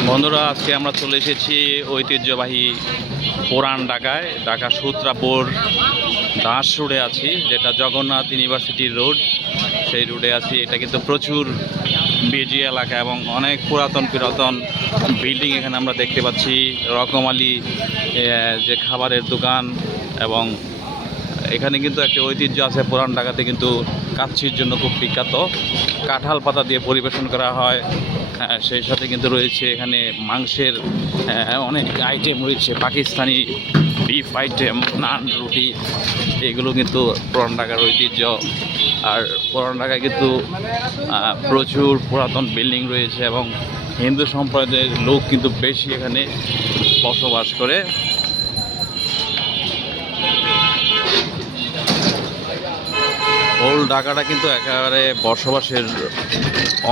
বন্ধুরা আজকে আমরা চলে এসেছি ঐতিহ্যবাহী পুরান ঢাকায় ঢাকা সূত্রাপুর দাস রোডে আছি যেটা জগন্নাথ ইউনিভার্সিটির রোড। সেই রোডে আছি। এটা কিন্তু প্রচুর বিজি এলাকা এবং অনেক পুরাতন পুরাতন বিল্ডিং এখানে আমরা দেখতে পাচ্ছি। রকমালি যে খাবারের দোকান এবং এখানে কিন্তু একটা ঐতিহ্য আছে পুরান ঢাকাতে কিন্তু কাচ্ছির জন্য খুব বিখ্যাত। কাঁঠাল পাতা দিয়ে পরিবেশন করা হ্যাঁ, সেই সাথে কিন্তু রয়েছে এখানে মাংসের হ্যাঁ, অনেক আইটেম রয়েছে। পাকিস্তানি বিফ আইটেম নান রুটি এগুলো কিন্তু পুরান ঢাকার ঐতিহ্য। আর পুরান ঢাকায় কিন্তু প্রচুর পুরাতন বিল্ডিং রয়েছে এবং হিন্দু সম্প্রদায়ের লোক কিন্তু বেশি এখানে বসবাস করে। ওল্ড ঢাকাটা কিন্তু একেবারে বসবাসের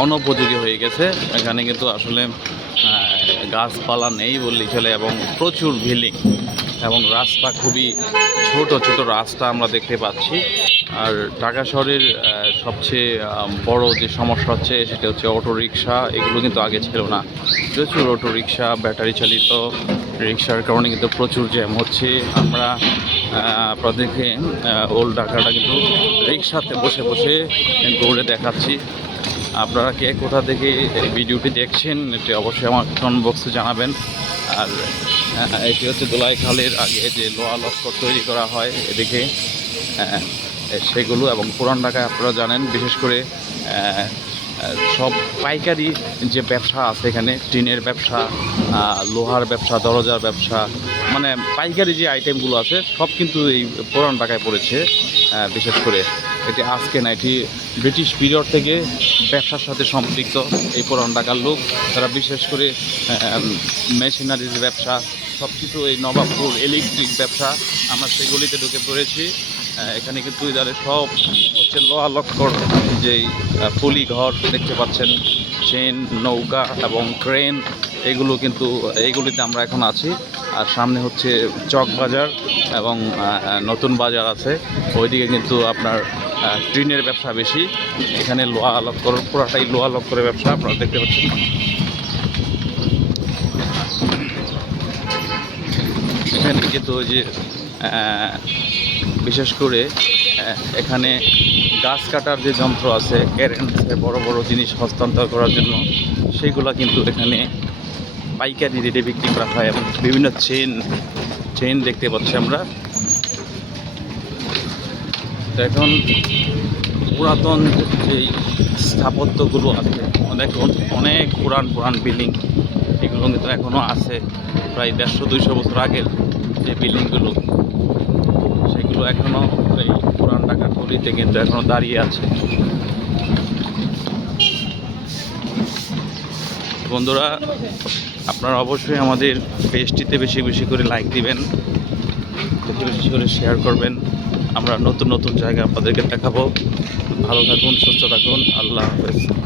অনুপযোগী হয়ে গেছে। এখানে কিন্তু আসলে গাছপালা নেই বললেই চলে এবং প্রচুর বিল্ডিং এবং রাস্তা খুবই ছোট ছোট রাস্তা আমরা দেখতে পাচ্ছি। আর ঢাকা শহরের সবচেয়ে বড় যে সমস্যা হচ্ছে সেটা হচ্ছে অটো রিক্সা এগুলো কিন্তু আগে ছিল না। প্রচুর অটো রিক্সা ব্যাটারি চালিত রিক্সার কারণে কিন্তু প্রচুর জ্যাম হচ্ছে। আমরা আপনাদেরকে ওল্ড ঢাকাটা কিন্তু রিক্সাতে বসে বসে ঘুরে দেখাচ্ছি। আপনারা কে কোথা থেকে এই ভিডিওটি দেখছেন, এটি অবশ্যই আমার কমেন্ট বক্সে জানাবেন। আর এটি হচ্ছে দোলাই খালের আগে যে লোহা লস্কর তৈরি করা হয় এদিকে সেগুলো এবং পুরান ঢাকায় আপনারা জানেন, বিশেষ করে সব পাইকারি যে ব্যবসা আছে এখানে, টিনের ব্যবসা লোহার ব্যবসা, দরজার ব্যবসা মানে পাইকারি যে আইটেমগুলো আছে, সব কিন্তু এই পুরান ঢাকায় পড়েছে বিশেষ করে। এটি আজকে না, এটি ব্রিটিশ পিরিয়ড থেকে ব্যবসার সাথে সম্পৃক্ত এই পুরান ঢাকার লোক। তারা বিশেষ করে মেশিনারিজ ব্যবসা সব কিছু এই নবাবপুর ইলেকট্রিক ব্যবসা, আমরা সেগুলিতে ঢুকে পড়েছি। এখানে কিন্তু এদারে সব হচ্ছে লোহা লক্কর যেই পুলি ঘর দেখতে পাচ্ছেন চেন নৌকা এবং ট্রেন এগুলো কিন্তু এইগুলিতে আমরা এখন আছি। আর সামনে হচ্ছে চক বাজার এবং নতুন বাজার আছে। ওইদিকে কিন্তু আপনার টিনের ব্যবসা বেশি। এখানে লোহা লক্কর পুরাটাই লোহা লক্করের ব্যবসা, আপনারা দেখতে পাচ্ছেন। এখানে কিন্তু যে বিশেষ করে এখানে গাছ কাটার যে যন্ত্র আছে ক্যারেন আছে, বড় বড় জিনিস হস্তান্তর করার জন্য সেইগুলা কিন্তু এখানে পাইকারি রেটে বিক্রি করা হয় এবং বিভিন্ন চেন চেন দেখতে পাচ্ছি আমরা। এখন পুরাতন যেই স্থাপত্যগুলো আছে দেখুন অনেক পুরান পুরান বিল্ডিং, এগুলো কিন্তু এখনও আছে। প্রায় দেড়শো দুইশো বছর আগের যে বিল্ডিংগুলো, সেগুলো এখনও এই পুরান ঢাকার গলিতে কিন্তু এখনও দাঁড়িয়ে আছে। বন্ধুরা, আপনারা অবশ্যই আমাদের পেজটিতে বেশি বেশি করে লাইক দিবেন, বেশি বেশি করে শেয়ার করবেন। আমরা নতুন নতুন জায়গা আপনাদেরকে দেখাবো। ভালো থাকুন সুস্থ থাকুন। আল্লাহ হাফেজ।